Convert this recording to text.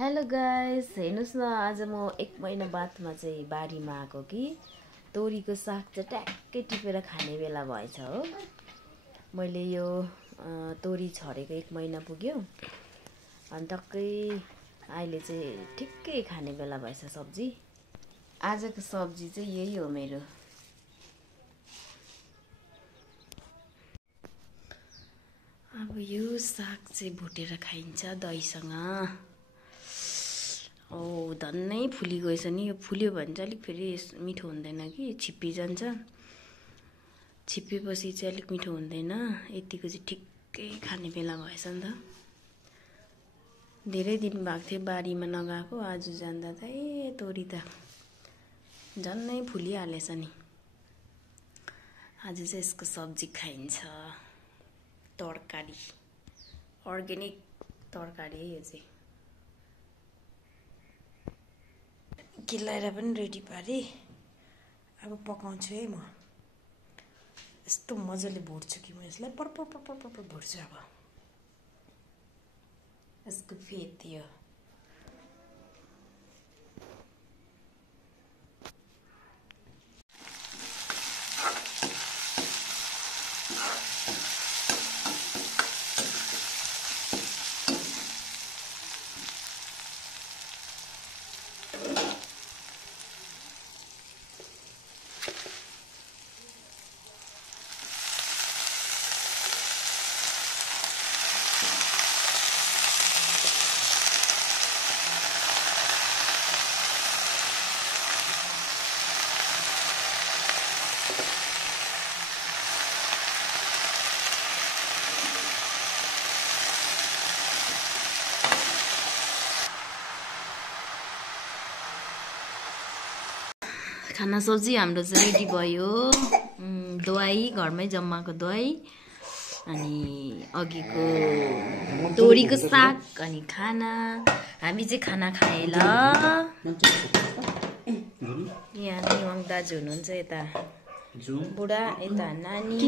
Hello guys, हेर्नुस् न, आज म 1 महिना बादमा चाहिँ बारीमा आएको कि तोरीको साग चाहिँ ट्याक्कै टिपेर खाने बेला भएछ हो। मैले यो तोरी छरेको 1 महिना पुग्यो अनि टक्कै अहिले चाहिँ ठिक्कै खाने बेला भएछ सब्जी। आजको सब्जी चाहिँ यही हो मेरो। अब यो साग चाहिँ भुटेर खाइन्छ दहीसँग। धन्नै फुली गएछ नि। यो फुल्यो भने चाहिँ अलिक फेरि मिठो हुँदैन कि छिप्पिजान्छ। छिप्पेपछि चाहिँ अलिक मिठो हुँदैन। यतिको चाहिँ ठिक्कै खाने बेला भएछ नि त। धेरै दिन भएको थियो बारीमा नगएको, आज जाँदा त तोरी त झन्नै फुलिहालेछ नि। आज चाहिँ यसको सब्जी खाइन्छ, तरकारी, अर्ग्यानिक तरकारी है यो चाहिँ। केलाएर पनि रेडी पारे। अब पकाउँछु है म। यस्तो मजाले भुट्छु कि म यसलाई पर्पर पर्पर पर्पर भुट्छु। अब यसको फेद यो। खाना सब्जी हाम्रो चाहिँ रेडी भयो। दही घरमै जम्माको दही, अनि अघिको तोरीको साग, अनि खाना। हामी चाहिँ खाना खाए ल। यहाँ निवाङ दाजु हुनुहुन्छ, यता बुढा, यता नानी।